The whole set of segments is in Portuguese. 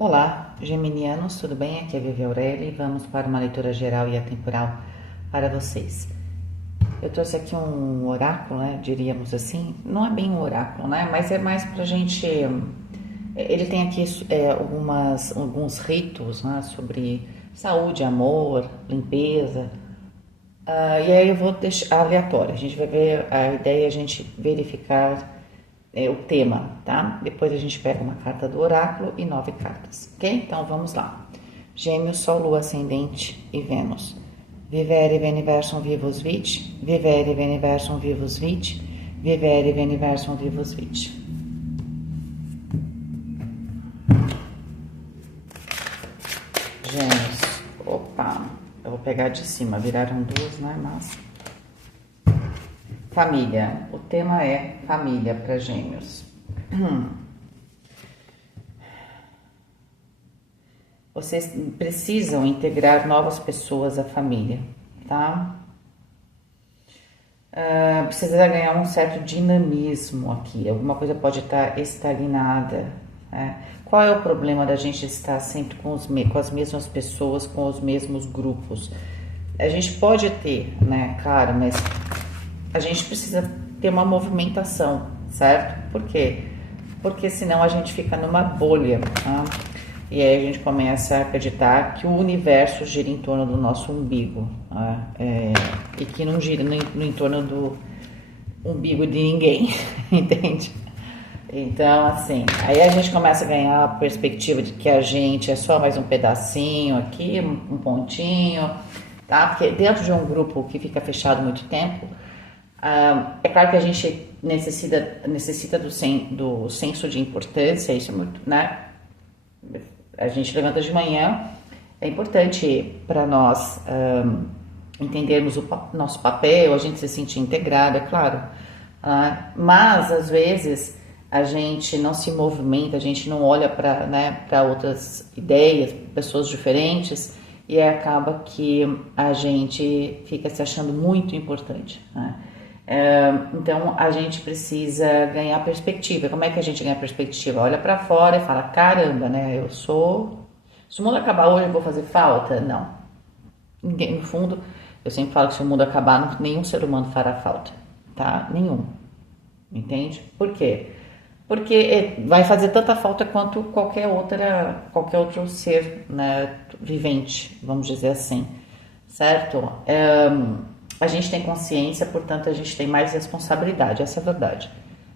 Olá, geminianos, tudo bem? Aqui é Vivi Aureli e vamos para uma leitura geral e atemporal para vocês. Eu trouxe aqui um oráculo, né? Diríamos assim, não é bem um oráculo, né? Mas é mais pra gente. Ele tem aqui alguns ritos, né? Sobre saúde, amor, limpeza. E aí eu vou deixar aleatório. A gente vai ver a ideia, a gente verificar o tema, tá? Depois a gente pega uma carta do oráculo e 9 cartas, ok? Então vamos lá. Gêmeos, Sol, Lua, Ascendente e Vênus. Vivere Veniversum Vivus Vit, Vivere Veniversum Vivus Vit, Vivere Veniversum Vivus Vit. Gêmeos, opa, eu vou pegar de cima, viraram duas, né? Mas família, o tema é família para Gêmeos. Vocês precisam integrar novas pessoas à família, tá? Precisa ganhar um certo dinamismo aqui, alguma coisa pode estar estagnada, né? Qual é o problema da gente estar sempre com as mesmas pessoas, com os mesmos grupos? A gente pode ter, né, claro, mas a gente precisa ter uma movimentação, certo? Por quê? Porque senão a gente fica numa bolha, tá? E aí a gente começa a acreditar que o universo gira em torno do nosso umbigo, tá? E que não gira no entorno do umbigo de ninguém, entende? Então, assim, aí a gente começa a ganhar a perspectiva de que a gente é só mais um pedacinho aqui, um pontinho, tá? Porque dentro de um grupo que fica fechado muito tempo, é claro que a gente necessita do senso de importância, isso é muito, né? A gente levanta de manhã, é importante para nós entendermos o nosso papel, a gente se sentir integrado, é claro. Mas, às vezes, a gente não se movimenta, a gente não olha para, né, para outras ideias, pessoas diferentes, e acaba que a gente fica se achando muito importante, né? Então a gente precisa ganhar perspectiva. Como é que a gente ganha perspectiva? Olha para fora e fala: caramba, né? Se o mundo acabar hoje, eu vou fazer falta? Não. Ninguém, no fundo, eu sempre falo que se o mundo acabar, nenhum ser humano fará falta, tá? Nenhum. Entende? Por quê? Porque vai fazer tanta falta quanto qualquer outro ser, né, vivente, vamos dizer assim, certo? A gente tem consciência, portanto a gente tem mais responsabilidade, essa é a verdade.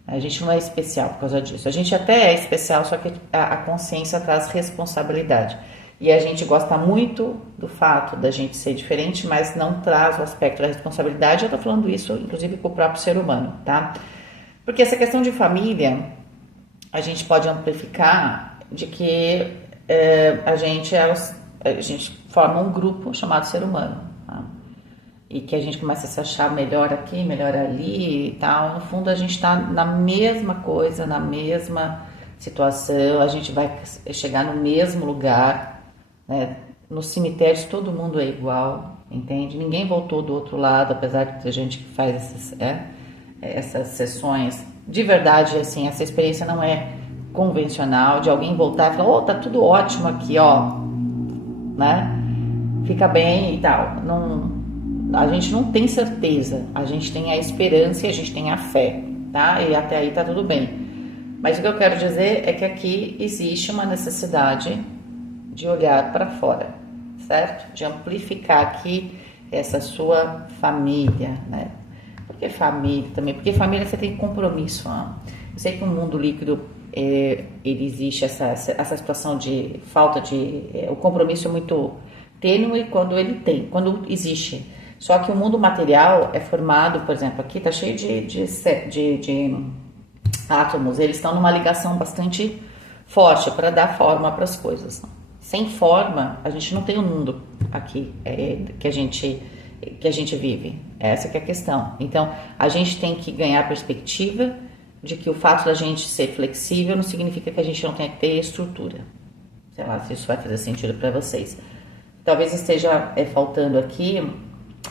A gente não é especial por causa disso. A gente até é especial, só que a consciência traz responsabilidade. E a gente gosta muito do fato da gente ser diferente, mas não traz o aspecto da responsabilidade. Eu tô falando isso, inclusive, com o próprio ser humano, tá? Porque essa questão de família, a gente pode amplificar de que a gente forma um grupo chamado ser humano, tá? E que a gente começa a se achar melhor aqui, melhor ali e tal. No fundo, a gente está na mesma coisa, na mesma situação, a gente vai chegar no mesmo lugar, né? Nos cemitérios todo mundo é igual, entende? Ninguém voltou do outro lado, apesar de ter gente que faz essas sessões. De verdade, assim, essa experiência não é convencional, de alguém voltar e falar: oh, tá tudo ótimo aqui, ó, né? Fica bem e tal. Não... A gente não tem certeza, a gente tem a esperança e a gente tem a fé, tá? E até aí tá tudo bem. Mas o que eu quero dizer é que aqui existe uma necessidade de olhar para fora, certo? De amplificar aqui essa sua família, né? Por que família também? Porque família você tem compromisso, né? Eu sei que no mundo líquido ele existe essa situação de falta de... o compromisso é muito tênue quando quando existe. Só que o mundo material é formado, por exemplo, aqui está cheio de átomos, eles estão numa ligação bastante forte para dar forma para as coisas. Sem forma, a gente não tem um mundo aqui que a gente vive. Essa que é a questão. Então, a gente tem que ganhar a perspectiva de que o fato da gente ser flexível não significa que a gente não tenha que ter estrutura. Sei lá se isso vai fazer sentido para vocês. Talvez esteja faltando aqui...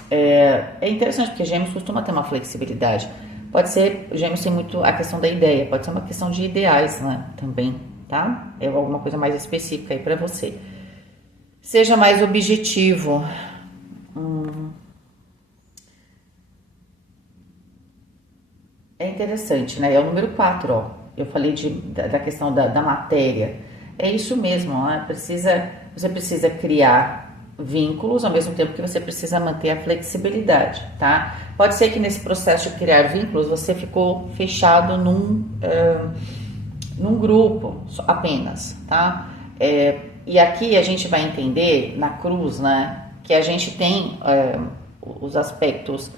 É interessante porque Gêmeos costuma ter uma flexibilidade. Pode ser, Gêmeos tem muito a questão da ideia, pode ser uma questão de ideais, né, também, tá? É alguma coisa mais específica aí para você. Seja mais objetivo. É interessante, né? É o número 4, ó. Eu falei da questão da matéria. É isso mesmo, né? Você precisa criar vínculos ao mesmo tempo que você precisa manter a flexibilidade, tá? Pode ser que nesse processo de criar vínculos você ficou fechado num grupo apenas, tá? E aqui a gente vai entender na cruz, né? Que a gente tem os aspectos,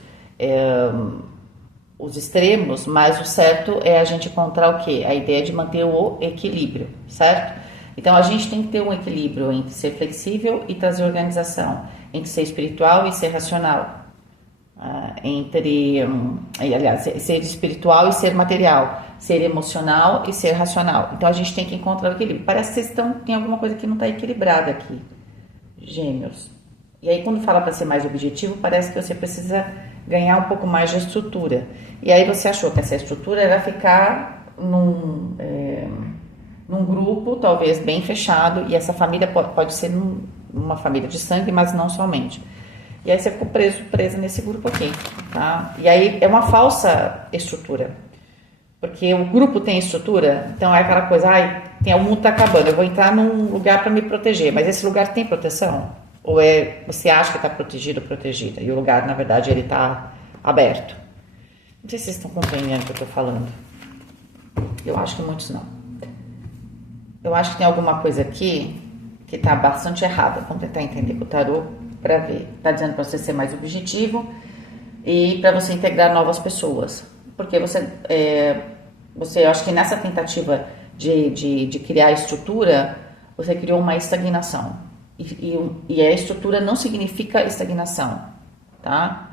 os extremos, mas o certo é a gente encontrar o quê? A ideia de manter o equilíbrio, certo? Então a gente tem que ter um equilíbrio entre ser flexível e trazer organização, entre ser espiritual e ser racional, aliás, ser espiritual e ser material, ser emocional e ser racional. Então a gente tem que encontrar o equilíbrio. Parece que tem alguma coisa que não está equilibrada aqui, Gêmeos. E aí quando fala para ser mais objetivo, parece que você precisa ganhar um pouco mais de estrutura. E aí você achou que essa estrutura vai ficar num grupo, talvez bem fechado, e essa família pode ser uma família de sangue, mas não somente. E aí você ficou presa nesse grupo aqui, tá? E aí é uma falsa estrutura, porque o grupo tem estrutura, então é aquela coisa, o mundo tá acabando, eu vou entrar num lugar para me proteger, mas esse lugar tem proteção? Ou você acha que está protegido ou protegida, e o lugar, na verdade, ele está aberto? Não sei se vocês estão compreendendo o que eu estou falando. Eu acho que muitos não. Eu acho que tem alguma coisa aqui que está bastante errada. Vamos tentar entender com o tarô para ver. Está dizendo para você ser mais objetivo e para você integrar novas pessoas. Porque eu acho que nessa tentativa de criar estrutura, você criou uma estagnação. E a estrutura não significa estagnação, tá?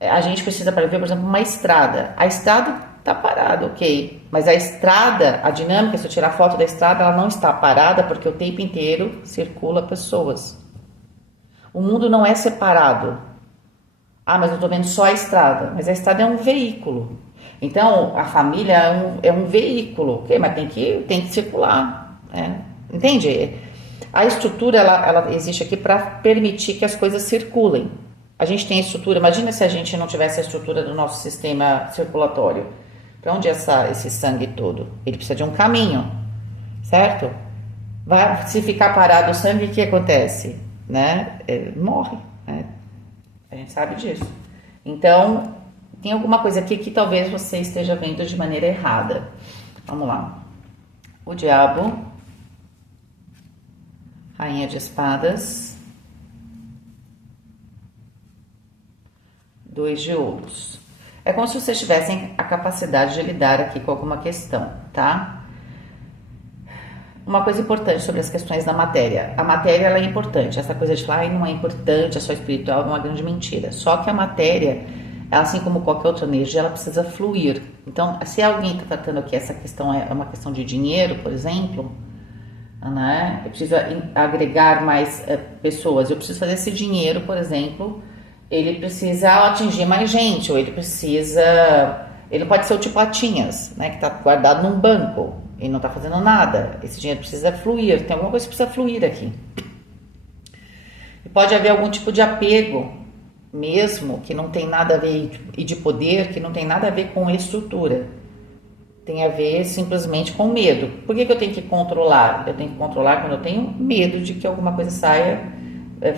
A gente precisa para ver, por exemplo, uma estrada. A estrada está parada, ok. Mas a estrada, a dinâmica, se eu tirar foto da estrada, ela não está parada porque o tempo inteiro circula pessoas. O mundo não é separado. Mas eu estou vendo só a estrada. Mas a estrada é um veículo. Então, a família é um veículo, ok? Mas tem que circular, né? Entende? A estrutura, ela existe aqui para permitir que as coisas circulem. A gente tem a estrutura, imagina se a gente não tivesse a estrutura do nosso sistema circulatório. Para onde é esse sangue todo? Ele precisa de um caminho, certo? Se ficar parado o sangue, o que acontece? Né? Morre, né? A gente sabe disso. Então, tem alguma coisa aqui que talvez você esteja vendo de maneira errada. Vamos lá. O diabo, rainha de espadas, 2 de ouros. É como se vocês tivessem a capacidade de lidar aqui com alguma questão, tá? Uma coisa importante sobre as questões da matéria. A matéria, ela é importante. Essa coisa de falar, não é importante, é só espiritual, é uma grande mentira. Só que a matéria, assim como qualquer outra energia, ela precisa fluir. Então, se alguém está tratando aqui, essa questão é uma questão de dinheiro, por exemplo, né? Eu preciso agregar mais pessoas. Eu preciso fazer esse dinheiro, por exemplo, ele precisa atingir mais gente, ou ele não pode ser o tipo Patinhas, né, que está guardado num banco e não está fazendo nada. Esse dinheiro precisa fluir, tem alguma coisa que precisa fluir aqui. E pode haver algum tipo de apego mesmo, que não tem nada a ver, e de poder, que não tem nada a ver com estrutura. Tem a ver simplesmente com medo. Por que eu tenho que controlar? Eu tenho que controlar quando eu tenho medo de que alguma coisa saia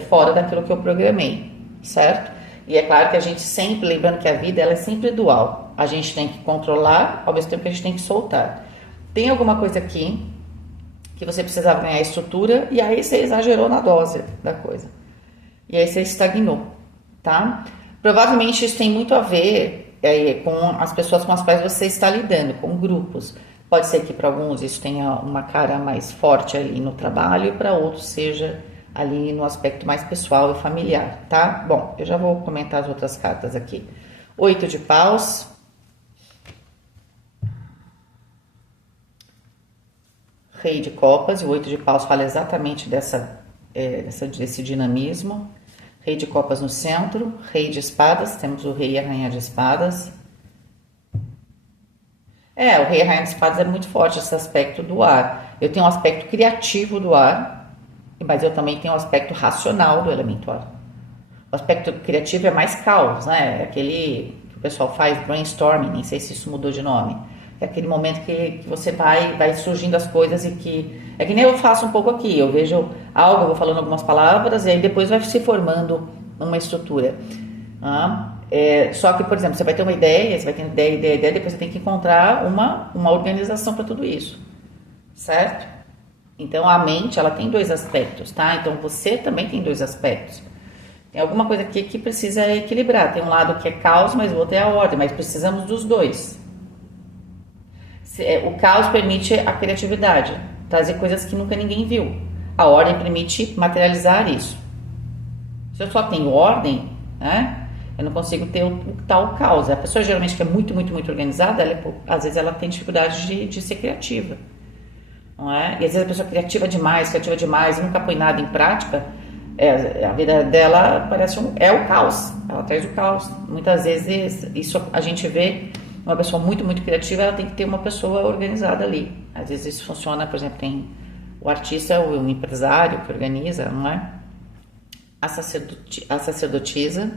fora daquilo que eu programei. Certo? E é claro que a gente sempre, lembrando que a vida ela é sempre dual. A gente tem que controlar, ao mesmo tempo que a gente tem que soltar. Tem alguma coisa aqui que você precisava ganhar estrutura e aí você exagerou na dose da coisa. E aí você estagnou, tá? Provavelmente isso tem muito a ver com as pessoas com as quais você está lidando, com grupos. Pode ser que para alguns isso tenha uma cara mais forte ali no trabalho e para outros seja ali no aspecto mais pessoal e familiar, tá? Bom, eu já vou comentar as outras cartas aqui. 8 de paus. Rei de copas, e o 8 de paus fala exatamente desse dinamismo. Rei de copas no centro, rei de espadas, temos o rei e a rainha de espadas. O rei e a rainha de espadas é muito forte esse aspecto do ar. Eu tenho um aspecto criativo do ar, mas eu também tenho um aspecto racional do elemento ar. O aspecto criativo é mais caos, né? É aquele que o pessoal faz brainstorming, nem sei se isso mudou de nome. É aquele momento que você vai surgindo as coisas e que... É que nem eu faço um pouco aqui, eu vejo algo, eu vou falando algumas palavras e aí depois vai se formando uma estrutura. Só que, por exemplo, você vai ter uma ideia, você vai ter ideia, depois você tem que encontrar uma organização para tudo isso, certo? Então, a mente, ela tem dois aspectos, tá? Então, você também tem dois aspectos. Tem alguma coisa aqui que precisa equilibrar. Tem um lado que é caos, mas o outro é a ordem, mas precisamos dos dois. O caos permite a criatividade, trazer coisas que nunca ninguém viu. A ordem permite materializar isso. Se eu só tenho ordem, né, eu não consigo ter o tal caos. A pessoa geralmente que é muito, muito, muito organizada, às vezes ela tem dificuldade de ser criativa. Não é? E às vezes a pessoa criativa demais, e nunca põe nada em prática, a vida dela parece é o caos. Ela traz o caos. Muitas vezes isso a gente vê. Uma pessoa muito, muito criativa, ela tem que ter uma pessoa organizada ali. Às vezes isso funciona, por exemplo, tem o artista ou o empresário que organiza, não é? A sacerdotisa,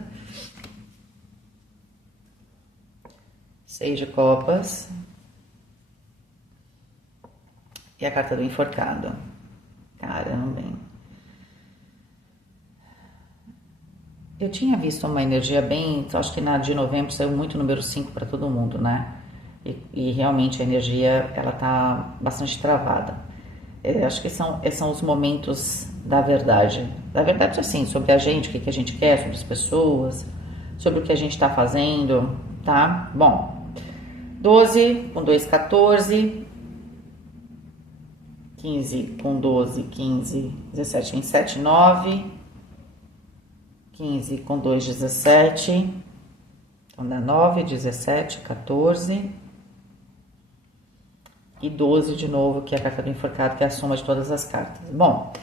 6 de copas e a carta do enforcado. Caramba, hein? Eu tinha visto uma energia bem, acho que na de novembro saiu muito número 5 para todo mundo, né? E realmente a energia, ela tá bastante travada. Acho que são os momentos da verdade. Da verdade, assim, sobre a gente, o que a gente quer, sobre as pessoas, sobre o que a gente está fazendo, tá? Bom, 12 com 2, 14. 15 com 12, 15, 17, 27, 9... 15 com 2, 17, então dá 9, 17, 14 e 12 de novo, que é a carta do enforcado, que é a soma de todas as cartas. Bom,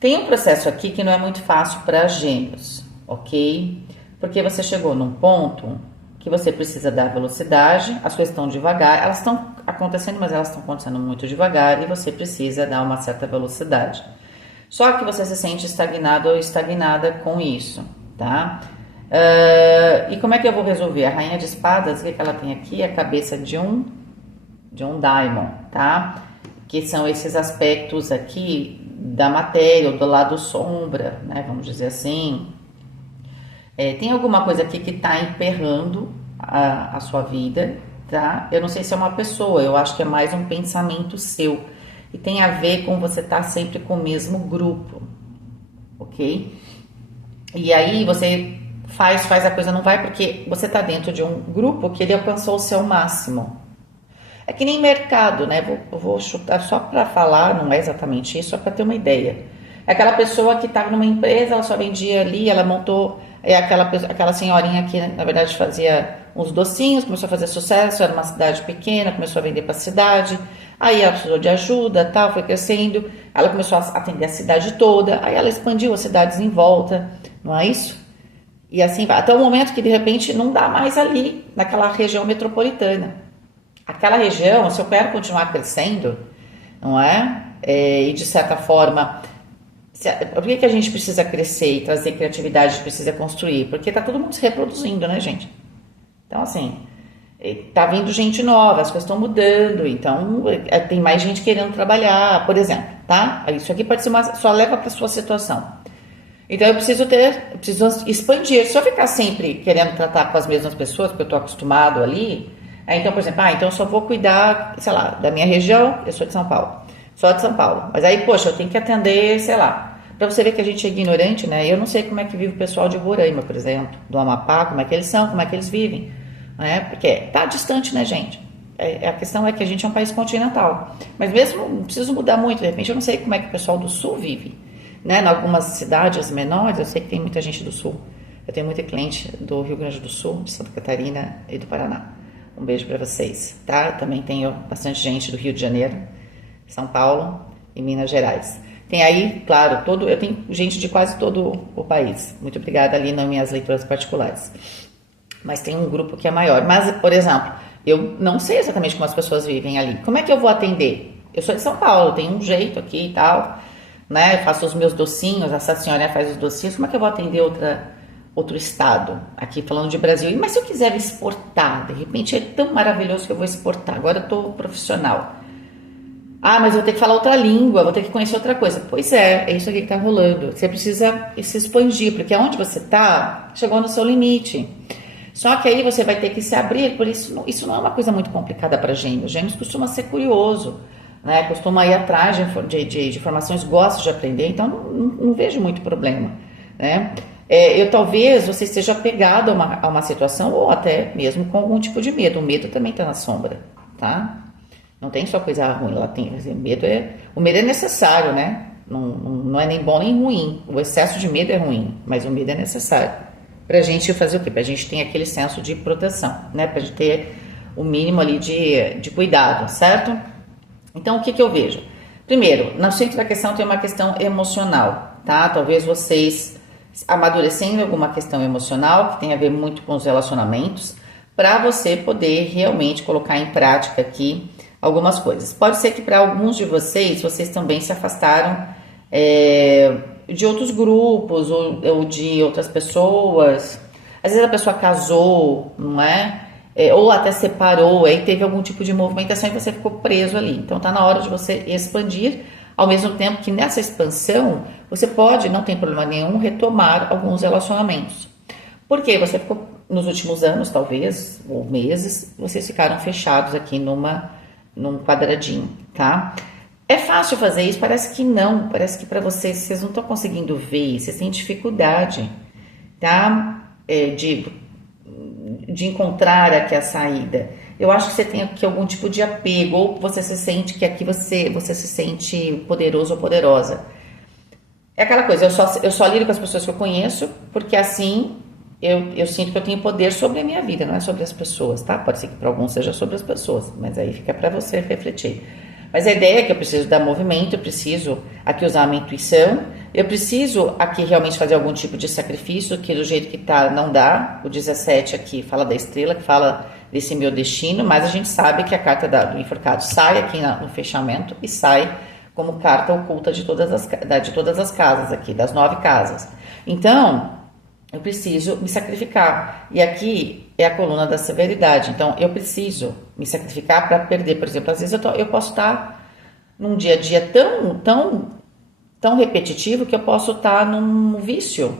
tem um processo aqui que não é muito fácil para gêmeos, ok? Porque você chegou num ponto que você precisa dar velocidade, as coisas estão devagar, elas estão acontecendo, mas elas estão acontecendo muito devagar e você precisa dar uma certa velocidade. Só que você se sente estagnado ou estagnada com isso, tá? E como é que eu vou resolver? A rainha de espadas, o que ela tem aqui? A cabeça de um diamond, tá? Que são esses aspectos aqui da matéria, do lado sombra, né? Vamos dizer assim. Tem alguma coisa aqui que tá emperrando a sua vida, tá? Eu não sei se é uma pessoa, eu acho que é mais um pensamento seu. E tem a ver com você estar sempre com o mesmo grupo, ok? E aí você faz a coisa não vai porque você está dentro de um grupo que ele alcançou o seu máximo. É que nem mercado, né? Vou chutar só para falar, não é exatamente isso, só para ter uma ideia. É aquela pessoa que estava numa empresa, ela só vendia ali, ela montou, aquela senhorinha que na verdade fazia uns docinhos, começou a fazer sucesso, era uma cidade pequena, começou a vender para a cidade. Aí ela precisou de ajuda, tal, foi crescendo, ela começou a atender a cidade toda, aí ela expandiu as cidades em volta, não é isso? E assim vai, até o momento que de repente não dá mais ali, naquela região metropolitana. Aquela região, se eu quero continuar crescendo, não é? E de certa forma, por que a gente precisa crescer e trazer criatividade, a gente precisa construir? Porque tá todo mundo se reproduzindo, né, gente? Então, assim... Tá vindo gente nova, as coisas estão mudando, então tem mais gente querendo trabalhar, por exemplo, tá? Isso aqui pode ser só leva para sua situação. Então eu preciso expandir. Se eu ficar sempre querendo tratar com as mesmas pessoas, porque eu estou acostumado ali, então, por exemplo, então eu só vou cuidar, sei lá, da minha região, eu sou de São Paulo, só de São Paulo. Mas aí, poxa, eu tenho que atender, sei lá, para você ver que a gente é ignorante, né? Eu não sei como é que vive o pessoal de Roraima, por exemplo, do Amapá, como é que eles são, como é que eles vivem. Porque tá distante, né, gente? A questão é que a gente é um país continental. Mas mesmo, não preciso mudar muito. De repente, eu não sei como é que o pessoal do Sul vive. Né? Em algumas cidades menores, eu sei que tem muita gente do Sul. Eu tenho muita cliente do Rio Grande do Sul, de Santa Catarina e do Paraná. Um beijo para vocês, tá? Também tenho bastante gente do Rio de Janeiro, São Paulo e Minas Gerais. Tem aí, claro, eu tenho gente de quase todo o país. Muito obrigada ali nas minhas leituras particulares. Mas tem um grupo que é maior. Mas, por exemplo, eu não sei exatamente como as pessoas vivem ali. Como é que eu vou atender? Eu sou de São Paulo, tenho um jeito aqui e tal, né? Eu faço os meus docinhos, essa senhora faz os docinhos, como é que eu vou atender outro estado? Aqui falando de Brasil. Mas se eu quiser exportar, de repente é tão maravilhoso que eu vou exportar. Agora eu tô profissional. Ah, mas eu vou ter que falar outra língua, vou ter que conhecer outra coisa. Pois é isso aqui que tá rolando. Você precisa se expandir, porque aonde você tá, chegou no seu limite. Só que aí você vai ter que se abrir, por isso não é uma coisa muito complicada para gêmeos. Gêmeos costuma ser curioso, né? Costuma ir atrás de informações, gosta de aprender, então não vejo muito problema, né? Talvez você esteja apegado a uma situação ou até mesmo com algum tipo de medo. O medo também está na sombra, tá? Não tem só coisa ruim, ela tem, o medo é necessário, né? Não é nem bom nem ruim. O excesso de medo é ruim, mas o medo é necessário. Pra gente fazer o quê? Pra gente ter aquele senso de proteção, né? Pra gente ter o mínimo ali de cuidado, certo? Então, o que eu vejo? Primeiro, no centro da questão tem uma questão emocional, tá? Talvez vocês amadurecendo alguma questão emocional que tem a ver muito com os relacionamentos, para você poder realmente colocar em prática aqui algumas coisas. Pode ser que para alguns de vocês também se afastaram de outros grupos ou de outras pessoas. Às vezes a pessoa casou, não é? Ou até separou, aí teve algum tipo de movimentação e você ficou preso ali. Então tá na hora de você expandir, ao mesmo tempo que nessa expansão você pode, não tem problema nenhum, retomar alguns relacionamentos. Porque você ficou, nos últimos anos talvez, ou meses, vocês ficaram fechados aqui num quadradinho, tá? É fácil fazer isso? Parece que não. Parece que para vocês não estão conseguindo ver, vocês têm dificuldade, tá? De encontrar aqui a saída. Eu acho que você tem aqui algum tipo de apego, ou você se sente que aqui você se sente poderoso ou poderosa. É aquela coisa, eu só lido com as pessoas que eu conheço, porque assim eu sinto que eu tenho poder sobre a minha vida, não é sobre as pessoas, tá? Pode ser que para alguns seja sobre as pessoas, mas aí fica para você refletir. Mas a ideia é que eu preciso dar movimento, eu preciso aqui usar a minha intuição, eu preciso aqui realmente fazer algum tipo de sacrifício, que do jeito que tá não dá. O 17 aqui fala da estrela, que fala desse meu destino, mas a gente sabe que a carta do enforcado sai aqui no fechamento e sai como carta oculta de todas as casas aqui, das 9 casas. Então, eu preciso me sacrificar. E aqui é a coluna da severidade. Então, eu preciso me sacrificar para perder. Por exemplo, às vezes eu posso estar num dia a dia tão repetitivo que eu posso estar num vício.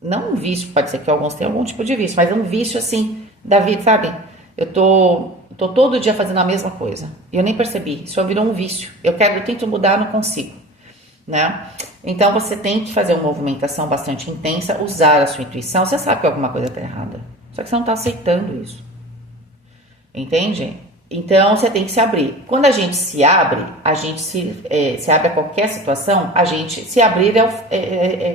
Não um vício, pode ser que alguns tenham algum tipo de vício, mas um vício assim da vida, sabe? Eu tô todo dia fazendo a mesma coisa. E eu nem percebi. Isso virou um vício. Eu tento mudar, não consigo, né? Então você tem que fazer uma movimentação bastante intensa, usar a sua intuição. Você sabe que alguma coisa está errada, só que você não está aceitando isso, entende? Então você tem que se abrir. Quando a gente se abre, a gente se abre a qualquer situação. A gente se abrir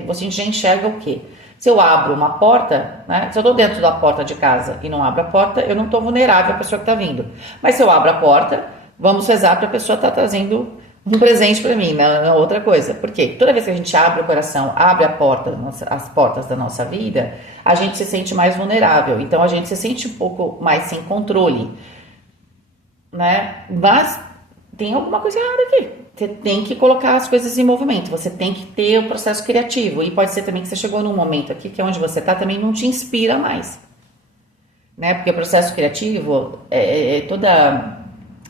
você já enxerga o quê? Se eu abro uma porta, né? Se eu estou dentro da porta de casa e não abro a porta, eu não estou vulnerável à pessoa que está vindo. Mas se eu abro a porta, vamos rezar para a pessoa estar trazendo um presente para mim, né? Outra coisa. Por quê? Toda vez que a gente abre o coração, abre as portas da nossa vida, a gente se sente mais vulnerável. Então a gente se sente um pouco mais sem controle, né? Mas tem alguma coisa errada aqui. Você tem que colocar as coisas em movimento. Você tem que ter o processo criativo. E pode ser também que você chegou num momento aqui que é onde você está também não te inspira mais, né? Porque o processo criativo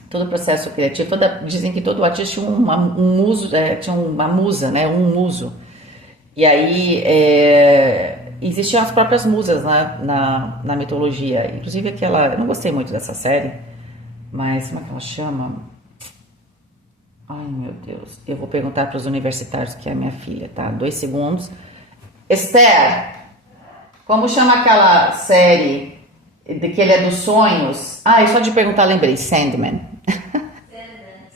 todo processo criativo, dizem que todo artista tinha tinha uma musa, né? Um muso. E aí existiam as próprias musas na mitologia. Inclusive eu não gostei muito dessa série, mas como é que ela chama? Ai, meu Deus. Eu vou perguntar para os universitários, que é a minha filha, tá? 2 segundos. Esther, como chama aquela série de que ele é dos sonhos? Só de perguntar, lembrei. Sandman.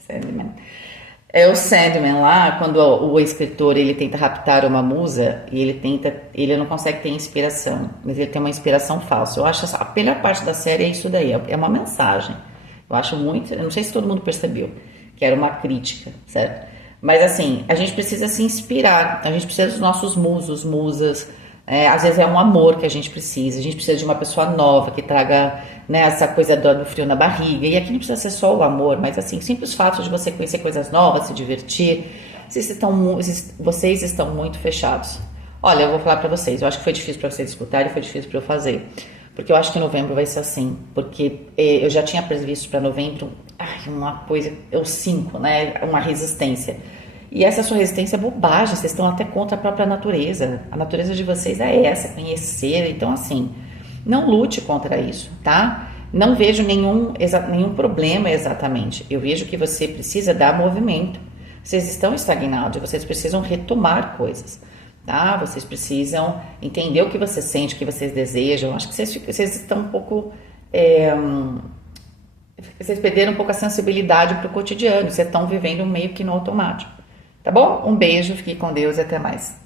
Sandman. É o Sandman lá, quando o escritor ele tenta raptar uma musa e ele não consegue ter inspiração, mas ele tem uma inspiração falsa. Eu acho a melhor parte da série é isso daí, é uma mensagem. Eu acho muito, eu não sei se todo mundo percebeu, que era uma crítica, certo? Mas assim, a gente precisa se inspirar, a gente precisa dos nossos musos, musas, Às vezes é um amor que a gente precisa de uma pessoa nova que traga, né, essa coisa do frio na barriga. E aqui não precisa ser só o amor, mas assim, o simples fato de você conhecer coisas novas, se divertir, vocês estão muito fechados. Olha, eu vou falar pra vocês, eu acho que foi difícil pra vocês escutarem, foi difícil pra eu fazer. Porque eu acho que novembro vai ser assim, porque eu já tinha previsto pra novembro, uma coisa, eu sinto, né, uma resistência. E essa sua resistência é bobagem, vocês estão até contra a própria natureza. A natureza de vocês é essa, conhecer. Então, assim, não lute contra isso, tá? Não vejo nenhum problema exatamente. Eu vejo que você precisa dar movimento. Vocês estão estagnados, vocês precisam retomar coisas, tá? Vocês precisam entender o que você sente, o que vocês desejam. Acho que vocês estão um pouco... vocês perderam um pouco a sensibilidade para o cotidiano. Vocês estão vivendo meio que no automático. Tá bom? Um beijo, fique com Deus e até mais.